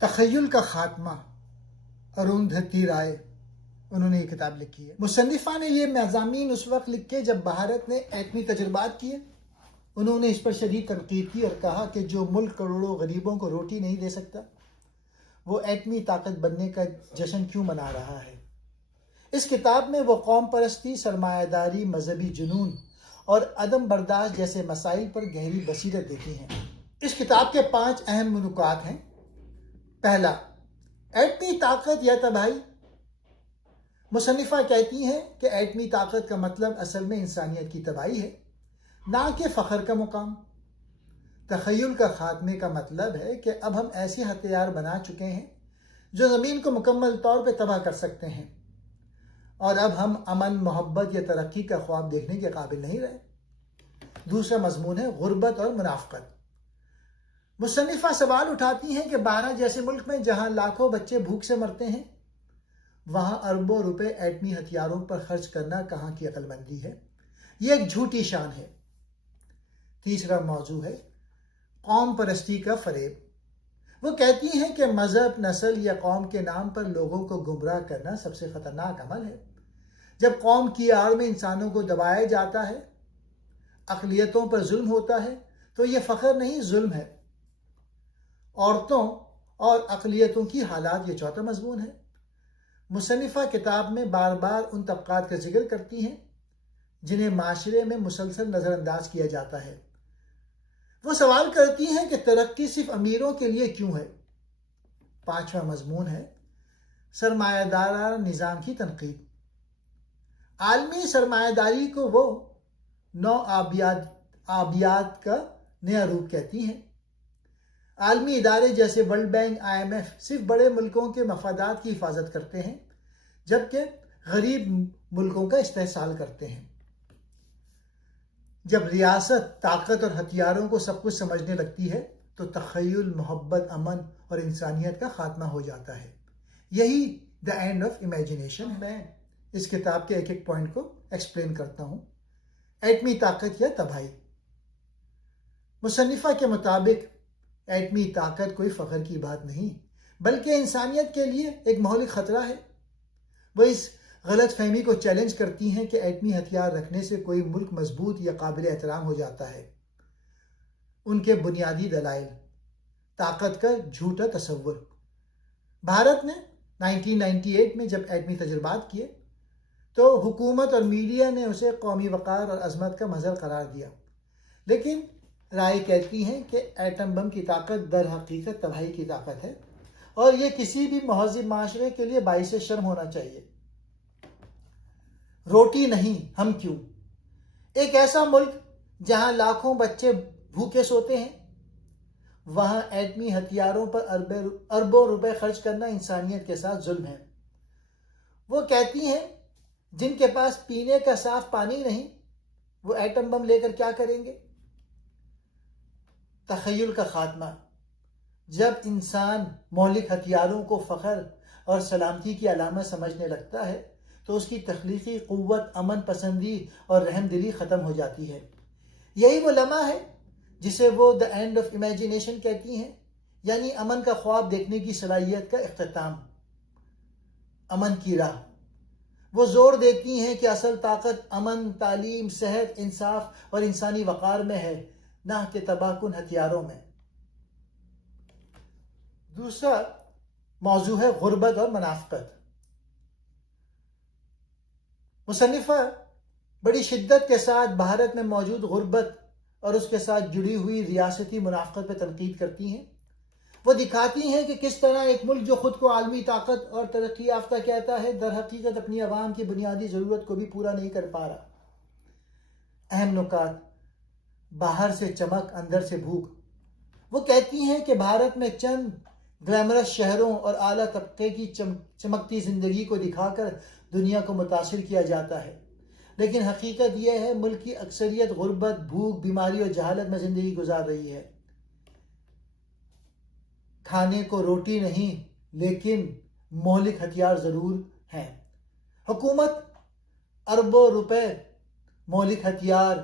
تخیل کا خاتمہ، اروندھتی رائے، انہوں نے یہ کتاب لکھی ہے۔ مصنفہ نے یہ مضامین اس وقت لکھے جب بھارت نے ایٹمی تجربات کیے۔ انہوں نے اس پر شدید تنقید کی اور کہا کہ جو ملک کروڑوں غریبوں کو روٹی نہیں دے سکتا، وہ ایٹمی طاقت بننے کا جشن کیوں منا رہا ہے۔ اس کتاب میں وہ قوم پرستی، سرمایہ داری، مذہبی جنون اور عدم برداشت جیسے مسائل پر گہری بصیرت دیتی ہیں۔ اس کتاب کے 5 اہم نکات ہیں۔ پہلا، ایٹمی طاقت یا تباہی۔ مصنفہ کہتی ہیں کہ ایٹمی طاقت کا مطلب اصل میں انسانیت کی تباہی ہے، نہ کہ فخر کا مقام۔ تخیل کا خاتمے کا مطلب ہے کہ اب ہم ایسے ہتھیار بنا چکے ہیں جو زمین کو مکمل طور پہ تباہ کر سکتے ہیں، اور اب ہم امن، محبت یا ترقی کا خواب دیکھنے کے قابل نہیں رہے۔ دوسرا مضمون ہے غربت اور منافقت۔ مصنفہ سوال اٹھاتی ہیں کہ بھارت جیسے ملک میں جہاں لاکھوں بچے بھوک سے مرتے ہیں، وہاں اربوں روپے ایٹمی ہتھیاروں پر خرچ کرنا کہاں کی عقل مندی ہے۔ یہ ایک جھوٹی شان ہے۔ تیسرا موضوع ہے قوم پرستی کا فریب۔ وہ کہتی ہیں کہ مذہب، نسل یا قوم کے نام پر لوگوں کو گمراہ کرنا سب سے خطرناک عمل ہے۔ جب قوم کی آڑ میں انسانوں کو دبایا جاتا ہے، اقلیتوں پر ظلم ہوتا ہے، تو یہ فخر نہیں، ظلم ہے۔ عورتوں اور اقلیتوں کی حالات، یہ چوتھا مضمون ہے۔ مصنفہ کتاب میں بار بار ان طبقات کا ذکر کرتی ہیں جنہیں معاشرے میں مسلسل نظر انداز کیا جاتا ہے۔ وہ سوال کرتی ہیں کہ ترقی صرف امیروں کے لیے کیوں ہے۔ 5واں مضمون ہے سرمایہ دارانہ نظام کی تنقید۔ عالمی سرمایہ داری کو وہ نو آبیات کا نیا روپ کہتی ہیں۔ عالمی ادارے جیسے ورلڈ بینک، IMF صرف بڑے ملکوں کے مفادات کی حفاظت کرتے ہیں، جبکہ غریب ملکوں کا استحصال کرتے ہیں۔ جب ریاست طاقت اور ہتھیاروں کو سب کچھ سمجھنے لگتی ہے تو تخیل، محبت، امن اور انسانیت کا خاتمہ ہو جاتا ہے۔ یہی دی اینڈ آف امیجنیشن۔ میں اس کتاب کے ایک ایک پوائنٹ کو ایکسپلین کرتا ہوں۔ ایٹمی طاقت یا تباہی۔ مصنفہ کے مطابق ایٹمی طاقت کوئی فخر کی بات نہیں، بلکہ انسانیت کے لیے ایک مہلک خطرہ ہے۔ وہ اس غلط فہمی کو چیلنج کرتی ہیں کہ ایٹمی ہتھیار رکھنے سے کوئی ملک مضبوط یا قابل احترام ہو جاتا ہے۔ ان کے بنیادی دلائل: طاقت کا جھوٹا تصور۔ بھارت نے 1998 میں جب ایٹمی تجربات کیے تو حکومت اور میڈیا نے اسے قومی وقار اور عظمت کا مظہر قرار دیا، لیکن رائے کہتی ہیں کہ ایٹم بم کی طاقت در حقیقت تباہی کی طاقت ہے، اور یہ کسی بھی مہذب معاشرے کے لیے باعث شرم ہونا چاہیے۔ روٹی نہیں، ہم کیوں؟ ایک ایسا ملک جہاں لاکھوں بچے بھوکے سوتے ہیں، وہاں ایٹمی ہتھیاروں پر اربوں روپے خرچ کرنا انسانیت کے ساتھ ظلم ہے۔ وہ کہتی ہیں جن کے پاس پینے کا صاف پانی نہیں، وہ ایٹم بم لے کر کیا کریں گے؟ تخیل کا خاتمہ۔ جب انسان مہلک ہتھیاروں کو فخر اور سلامتی کی علامت سمجھنے لگتا ہے تو اس کی تخلیقی قوت، امن پسندی اور رحم دلی ختم ہو جاتی ہے۔ یہی وہ لمحہ ہے جسے وہ دی اینڈ آف امیجنیشن کہتی ہیں، یعنی امن کا خواب دیکھنے کی صلاحیت کا اختتام۔ امن کی راہ۔ وہ زور دیتی ہیں کہ اصل طاقت امن، تعلیم، صحت، انصاف اور انسانی وقار میں ہے، نہ کہ تباہ کن ہتھیاروں میں۔ دوسرا موضوع ہے غربت اور منافقت۔ مصنفہ بڑی شدت کے ساتھ بھارت میں موجود غربت اور اس کے ساتھ جڑی ہوئی ریاستی منافقت پہ تنقید کرتی ہیں۔ وہ دکھاتی ہیں کہ کس طرح ایک ملک جو خود کو عالمی طاقت اور ترقی یافتہ کہتا ہے، در حقیقت اپنی عوام کی بنیادی ضرورت کو بھی پورا نہیں کر پا رہا۔ اہم نکات: باہر سے چمک، اندر سے بھوک۔ وہ کہتی ہیں کہ بھارت میں چند گلیمرس شہروں اور اعلیٰ طبقے کی چمکتی زندگی کو دکھا کر دنیا کو متاثر کیا جاتا ہے، لیکن حقیقت یہ ہے ملک کی اکثریت غربت، بھوک، بیماری اور جہالت میں زندگی گزار رہی ہے۔ کھانے کو روٹی نہیں، لیکن مہلک ہتھیار ضرور ہیں۔ حکومت اربوں روپے مہلک ہتھیار،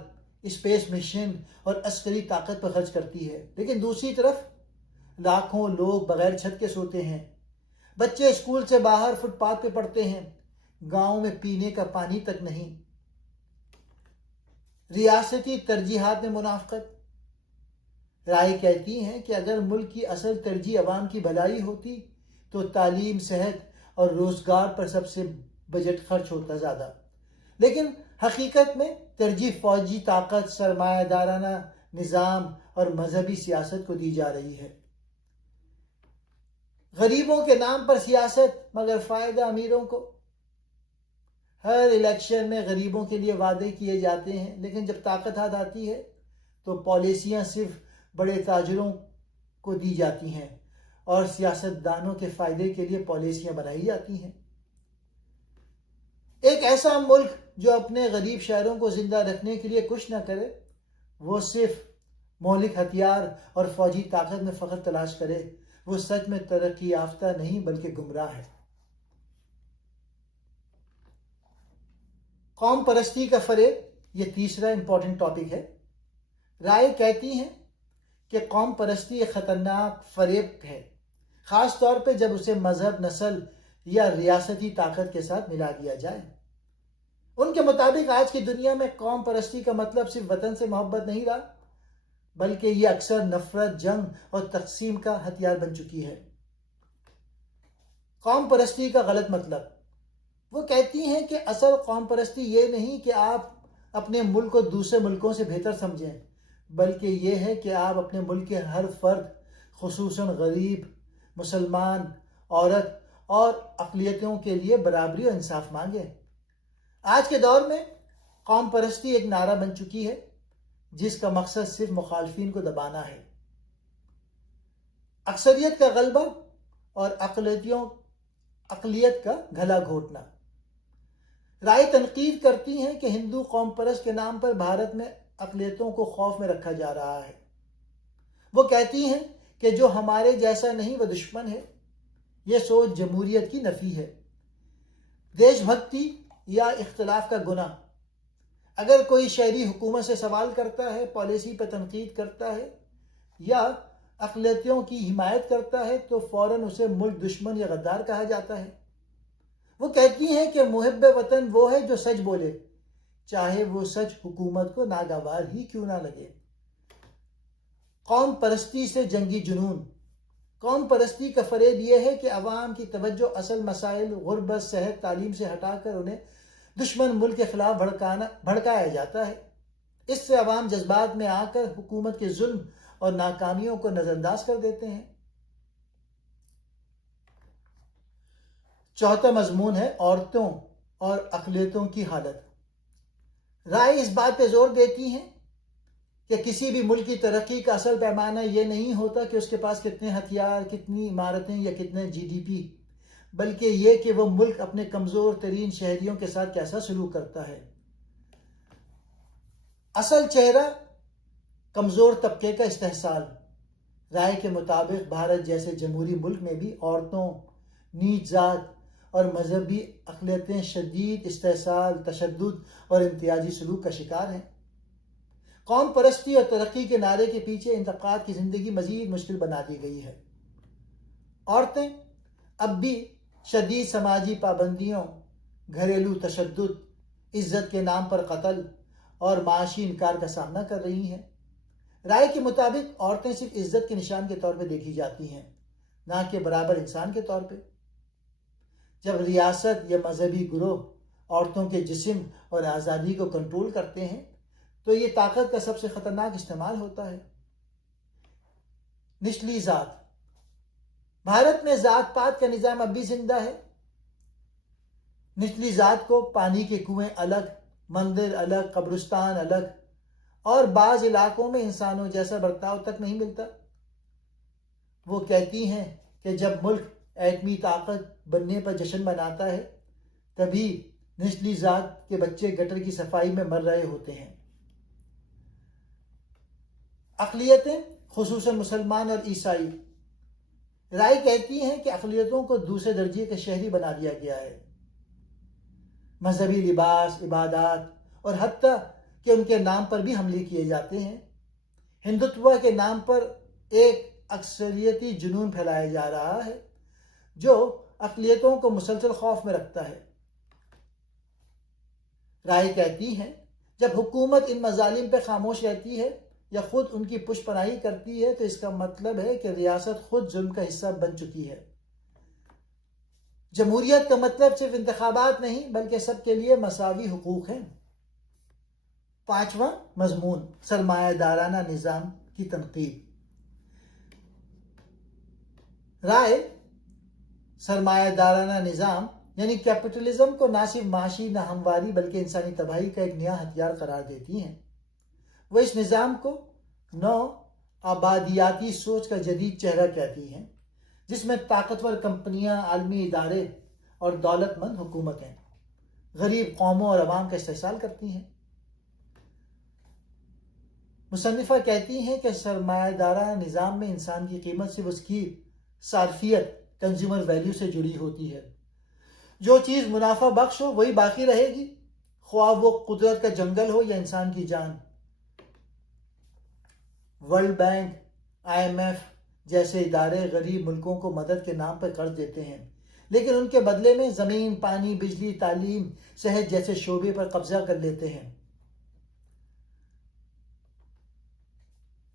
اسپیس مشن اور عسکری طاقت پر خرچ کرتی ہے، لیکن دوسری طرف لاکھوں لوگ بغیر چھت کے سوتے ہیں، بچے اسکول سے باہر فٹ پاتھ پہ پڑھتے ہیں، گاؤں میں پینے کا پانی تک نہیں۔ ریاستی ترجیحات میں منافقت۔ رائے کہتی ہیں کہ اگر ملک کی اصل ترجیح عوام کی بھلائی ہوتی تو تعلیم، صحت اور روزگار پر سب سے بجٹ خرچ ہوتا زیادہ، لیکن حقیقت میں ترجیح فوجی طاقت، سرمایہ دارانہ نظام اور مذہبی سیاست کو دی جا رہی ہے۔ غریبوں کے نام پر سیاست مگر فائدہ امیروں کو۔ ہر الیکشن میں غریبوں کے لیے وعدے کیے جاتے ہیں، لیکن جب طاقت ہاتھ آتی ہے تو پالیسیاں صرف بڑے تاجروں کو دی جاتی ہیں اور سیاست دانوں کے فائدے کے لیے پالیسیاں بنائی جاتی ہیں۔ ایک ایسا ملک جو اپنے غریب شہروں کو زندہ رکھنے کے لیے کچھ نہ کرے، وہ صرف مہلک ہتھیار اور فوجی طاقت میں فخر تلاش کرے، وہ سچ میں ترقی یافتہ نہیں بلکہ گمراہ ہے۔ قوم پرستی کا فریب، یہ تیسرا امپورٹنٹ ٹاپک ہے۔ رائے کہتی ہیں کہ قوم پرستی ایک خطرناک فریب ہے، خاص طور پہ جب اسے مذہب، نسل یا ریاستی طاقت کے ساتھ ملا دیا جائے۔ ان کے مطابق آج کی دنیا میں قوم پرستی کا مطلب صرف وطن سے محبت نہیں رہا، بلکہ یہ اکثر نفرت، جنگ اور تقسیم کا ہتھیار بن چکی ہے۔ قوم پرستی کا غلط مطلب۔ وہ کہتی ہیں کہ اصل قوم پرستی یہ نہیں کہ آپ اپنے ملک کو دوسرے ملکوں سے بہتر سمجھیں، بلکہ یہ ہے کہ آپ اپنے ملک کے ہر فرد، خصوصاً غریب، مسلمان، عورت اور اقلیتوں کے لیے برابری اور انصاف مانگیں۔ آج کے دور میں قوم پرستی ایک نعرہ بن چکی ہے جس کا مقصد صرف مخالفین کو دبانا ہے، اکثریت کا غلبہ اور اقلیت کا گلا گھونٹنا۔ رائے تنقید کرتی ہیں کہ ہندو قوم پرست کے نام پر بھارت میں اقلیتوں کو خوف میں رکھا جا رہا ہے۔ وہ کہتی ہیں کہ جو ہمارے جیسا نہیں وہ دشمن ہے۔ یہ سوچ جمہوریت کی نفی ہے، دیش بھکتی یا اختلاف کا گناہ۔ اگر کوئی شہری حکومت سے سوال کرتا ہے، پالیسی پر تنقید کرتا ہے یا اقلیتوں کی حمایت کرتا ہے تو فوراً اسے ملک دشمن یا غدار کہا جاتا ہے۔ وہ کہتی ہیں کہ محب وطن وہ ہے جو سچ بولے، چاہے وہ سچ حکومت کو ناگوار ہی کیوں نہ لگے۔ قوم پرستی سے جنگی جنون۔ قوم پرستی کا فریب یہ ہے کہ عوام کی توجہ اصل مسائل، غربت، صحت، تعلیم سے ہٹا کر انہیں دشمن ملک کے خلاف بھڑکایا جاتا ہے۔ اس سے عوام جذبات میں آ کر حکومت کے ظلم اور ناکامیوں کو نظر انداز کر دیتے ہیں۔ چوتھا مضمون ہے عورتوں اور اقلیتوں کی حالت۔ رائے اس بات پہ زور دیتی ہیں کہ کسی بھی ملک کی ترقی کا اصل پیمانہ یہ نہیں ہوتا کہ اس کے پاس کتنے ہتھیار، کتنی عمارتیں یا کتنے GDP، بلکہ یہ کہ وہ ملک اپنے کمزور ترین شہریوں کے ساتھ کیسا سلوک کرتا ہے۔ اصل چہرہ کمزور طبقے کا استحصال۔ رائے کے مطابق بھارت جیسے جمہوری ملک میں بھی عورتوں، نیچ ذات اور مذہبی اقلیتیں شدید استحصال، تشدد اور امتیازی سلوک کا شکار ہیں۔ قوم پرستی اور ترقی کے نعرے کے پیچھے انتقاد کی زندگی مزید مشکل بنا دی گئی ہے۔ عورتیں اب بھی شدید سماجی پابندیوں، گھریلو تشدد، عزت کے نام پر قتل اور معاشی انکار کا سامنا کر رہی ہیں۔ رائے کے مطابق عورتیں صرف عزت کے نشان کے طور پہ دیکھی جاتی ہیں، نہ کہ برابر انسان کے طور پہ۔ جب ریاست یا مذہبی گروہ عورتوں کے جسم اور آزادی کو کنٹرول کرتے ہیں تو یہ طاقت کا سب سے خطرناک استعمال ہوتا ہے۔ نچلی ذات۔ بھارت میں ذات پات کا نظام اب بھی زندہ ہے۔ نچلی ذات کو پانی کے کنویں الگ، مندر الگ، قبرستان الگ اور بعض علاقوں میں انسانوں جیسا برتاؤ تک نہیں ملتا۔ وہ کہتی ہیں کہ جب ملک ایٹمی طاقت بننے پر جشن مناتا ہے تبھی نچلی ذات کے بچے گٹر کی صفائی میں مر رہے ہوتے ہیں۔ اقلیتیں خصوصاً مسلمان اور عیسائی۔ رائے کہتی ہیں کہ اقلیتوں کو دوسرے درجے کے شہری بنا دیا گیا ہے۔ مذہبی لباس، عبادات اور حتیٰ کہ ان کے نام پر بھی حملے کیے جاتے ہیں۔ ہندوتوا کے نام پر ایک اکثریتی جنون پھیلایا جا رہا ہے جو اقلیتوں کو مسلسل خوف میں رکھتا ہے۔ رائے کہتی ہیں جب حکومت ان مظالم پہ خاموش رہتی ہے یا خود ان کی پشت پناہی کرتی ہے تو اس کا مطلب ہے کہ ریاست خود ظلم کا حصہ بن چکی ہے۔ جمہوریت کا مطلب صرف انتخابات نہیں بلکہ سب کے لیے مساوی حقوق ہیں۔ 5واں مضمون، سرمایہ دارانہ نظام کی تنقید۔ رائے سرمایہ دارانہ نظام یعنی کیپٹلزم کو نہ صرف معاشی نہ ہمواری بلکہ انسانی تباہی کا ایک نیا ہتھیار قرار دیتی ہیں۔ وہ اس نظام کو نو آبادیاتی سوچ کا جدید چہرہ کہتی ہیں جس میں طاقتور کمپنیاں، عالمی ادارے اور دولت مند حکومتیں غریب قوموں اور عوام کا استحصال کرتی ہیں۔ مصنفہ کہتی ہیں کہ سرمایہ دارانہ نظام میں انسان کی قیمت صرف اس کی صارفیت، کنزیومر ویلیو سے جڑی ہوتی ہے۔ جو چیز منافع بخش ہو وہی باقی رہے گی، خواہ وہ قدرت کا جنگل ہو یا انسان کی جان۔ ورلڈ بینک، IMF جیسے ادارے غریب ملکوں کو مدد کے نام پر قرض دیتے ہیں لیکن ان کے بدلے میں زمین، پانی، بجلی، تعلیم، صحت جیسے شعبے پر قبضہ کر لیتے ہیں۔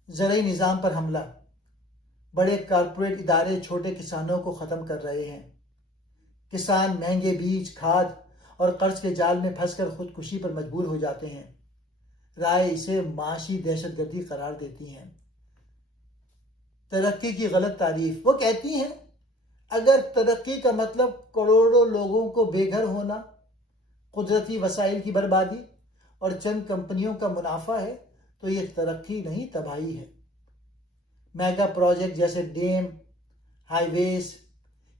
زرعی نظام پر حملہ، بڑے کارپوریٹ ادارے چھوٹے کسانوں کو ختم کر رہے ہیں۔ کسان مہنگے بیج، کھاد اور قرض کے جال میں پھنس کر خودکشی پر مجبور ہو جاتے ہیں۔ رائے اسے معاشی دہشت گردی قرار دیتی ہیں۔ ترقی کی غلط تعریف، وہ کہتی ہیں اگر ترقی کا مطلب کروڑوں لوگوں کو بے گھر ہونا، قدرتی وسائل کی بربادی اور چند کمپنیوں کا منافع ہے تو یہ ترقی نہیں، تباہی ہے۔ میگا پروجیکٹ جیسے ڈیم، ہائی ویز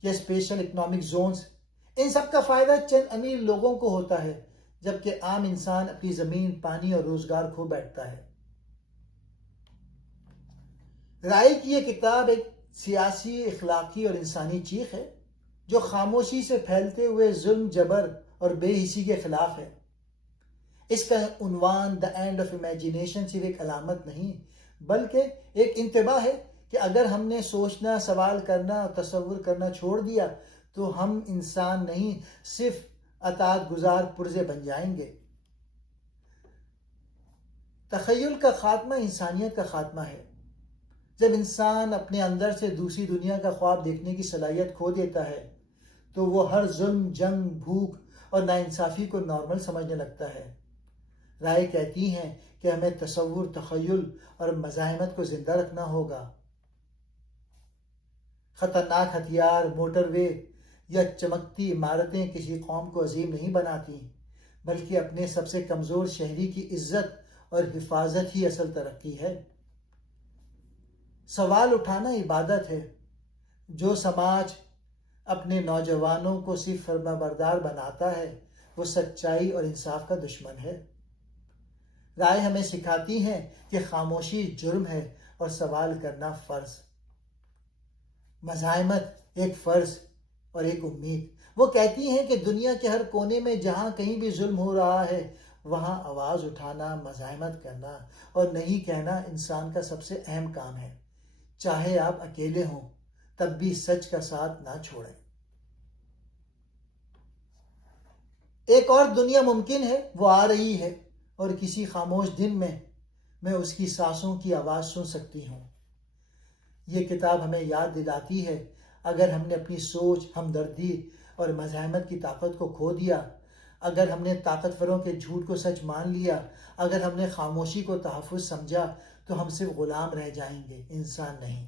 یا اسپیشل اکنامک زونز، ان سب کا فائدہ چند امیر لوگوں کو ہوتا ہے جبکہ عام انسان اپنی زمین، پانی اور روزگار کھو بیٹھتا ہے۔ رائے کی یہ کتاب ایک سیاسی، اخلاقی اور انسانی چیخ ہے جو خاموشی سے پھیلتے ہوئے ظلم، جبر اور بے حسی کے خلاف ہے۔ اس کا عنوان "دی اینڈ آف امیجینیشن" صرف ایک علامت نہیں بلکہ ایک انتباہ ہے کہ اگر ہم نے سوچنا، سوال کرنا اور تصور کرنا چھوڑ دیا تو ہم انسان نہیں، صرف اطاعت گزار پرزے بن جائیں گے۔ تخیل کا خاتمہ انسانیت کا خاتمہ ہے۔ جب انسان اپنے اندر سے دوسری دنیا کا خواب دیکھنے کی صلاحیت کھو دیتا ہے تو وہ ہر ظلم، جنگ، بھوک اور ناانصافی کو نارمل سمجھنے لگتا ہے۔ رائے کہتی ہیں کہ ہمیں تصور، تخیل اور مزاحمت کو زندہ رکھنا ہوگا۔ خطرناک ہتھیار، موٹر وے یا چمکتی عمارتیں کسی قوم کو عظیم نہیں بناتی بلکہ اپنے سب سے کمزور شہری کی عزت اور حفاظت ہی اصل ترقی ہے۔ سوال اٹھانا عبادت ہے۔ جو سماج اپنے نوجوانوں کو صرف فرمانبردار بناتا ہے وہ سچائی اور انصاف کا دشمن ہے۔ رائے ہمیں سکھاتی ہیں کہ خاموشی جرم ہے اور سوال کرنا فرض۔ مزاحمت ایک فرض اور ایک امید۔ وہ کہتی ہیں کہ دنیا کے ہر کونے میں جہاں کہیں بھی ظلم ہو رہا ہے وہاں آواز اٹھانا، مزاحمت کرنا اور نہیں کہنا انسان کا سب سے اہم کام ہے۔ چاہے آپ اکیلے ہوں تب بھی سچ کا ساتھ نہ چھوڑیں۔ ایک اور دنیا ممکن ہے، وہ آ رہی ہے اور کسی خاموش دن میں اس کی سانسوں کی آواز سن سکتی ہوں۔ یہ کتاب ہمیں یاد دلاتی ہے اگر ہم نے اپنی سوچ، ہمدردی اور مزاحمت کی طاقت کو کھو دیا، اگر ہم نے طاقتوروں کے جھوٹ کو سچ مان لیا، اگر ہم نے خاموشی کو تحفظ سمجھا تو ہم صرف غلام رہ جائیں گے، انسان نہیں۔